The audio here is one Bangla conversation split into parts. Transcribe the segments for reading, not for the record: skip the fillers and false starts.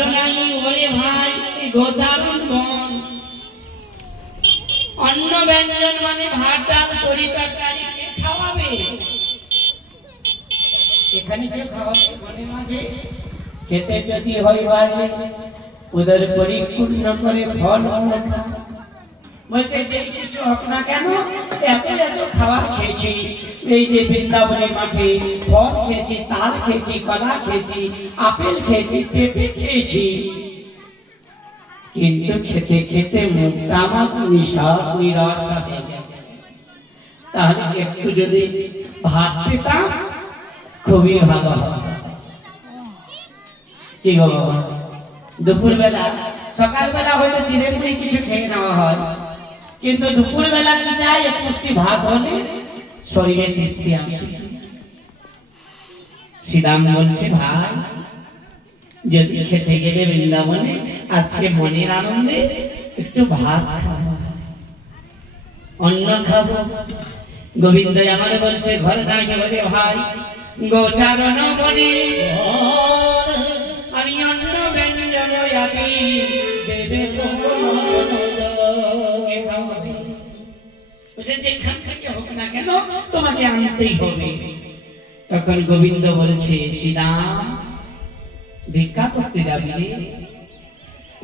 ভালো লাগে ওরে ভাই গোচারণ বন অন্ন ব্যঞ্জন মানে ভাত ডাল তরি তরকারি কে খাওয়াবে এখানে কে খাওয়াবে মনে মাঝে খেতে যদি হয় বাজে উদর পরিপূর্ণ করে ফল খা বলছে যে কিছু হোক না কেন এত এত খাবার খেয়েছি এই যে বৃন্দাবনের মাঠে ফল খেয়েছি তাল খেয়েছি কলা খেয়েছি আপেল খেয়েছি পেঁপে খেয়েছি কিন্তু খেতে খেতে মুখটা আমার নিরাশ হয়ে গেছে তাহলে একটু যদি ভাত পেতাম খুবই ভালো হতো কি গো বাবা দুপুর বেলা সকাল বেলা হয়তো চিড়ে মুড়ি কিছু খেয়ে নেওয়া হয় কিন্তু দুপুর বেলা কি চাই এক মুষ্টি ভাত হলে শরীরে তৃপ্তি আসে শ্রীরাম বলছে ভাই যদি খেতে গেলে বৃন্দাবনে আজকে মনের আনন্দে একটু ভাত খাবো অন্ন খাবো গোবিন্দ আমার বলছে ঘরে দাঁড়িয়ে বলে ভাই গোচারণ বনে আমি অন্ন ব্যঞ্জন আদি দেবে যেখান থেকে হোক না কেন তোমাকে আনতেই হবে তখন গোবিন্দ বলছে শ্রীরাম ভিক্ষা করতে যাবি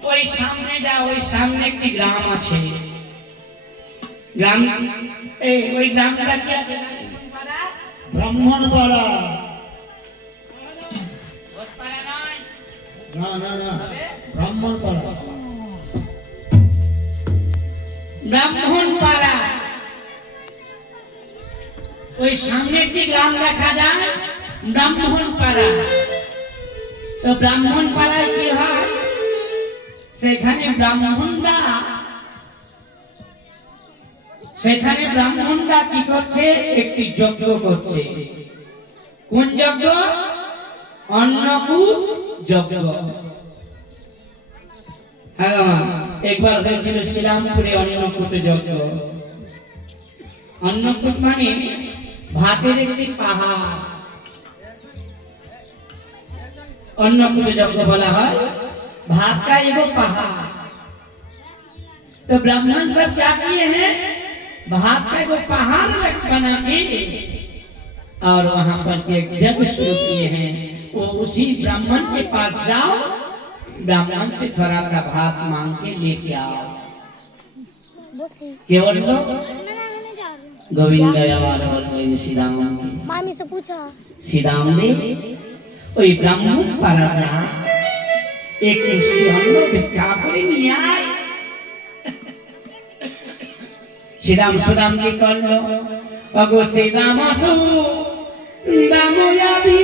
ওই সামনে যা ওই সামনে একটি গ্রাম আছে গ্রাম ওই গ্রামটা কি আছে ব্রাহ্মণপাড়া না না না ব্রাহ্মণপাড়া ব্রাহ্মণপাড়া ওই সামনে একটি গ্রাম দেখা যায় ব্রাহ্মণপাড়া তো ব্রাহ্মণপাড়ায় কি হয় সেখানে ব্রাহ্মণরা কি করছে একটি যজ্ঞ করছে কোন যজ্ঞ অন্নকূট যজ্ঞ হ্যাঁ একবার হয়েছিল শ্রীরামপুরে অন্নকূট যজ্ঞ অন্নকূট মানে ভাতের একটি পাহাড় অন্নকূট যজ্ঞ বলা হয় भात का एगो पहाड़ तो ब्राह्मण सब क्या किए हैं भात का एगो पहाड़ बना के और वहां पर एक जग शुरू किए हैं वो उसी ब्राह्मण के पास जाओ ब्राह्मण से थोड़ा सा भात मांग के लेके आओ केवल लो गोविंद श्रीराम मामी से पूछा श्रीराम ने ওই ব্রাহ্মণ পাড়া যা एक मुष्टि अन्न भिक्षा করে নিয়ে আয় শ্রীরাম সুরাম কি করলো অগো শ্রীরাম আসু দাময়াবি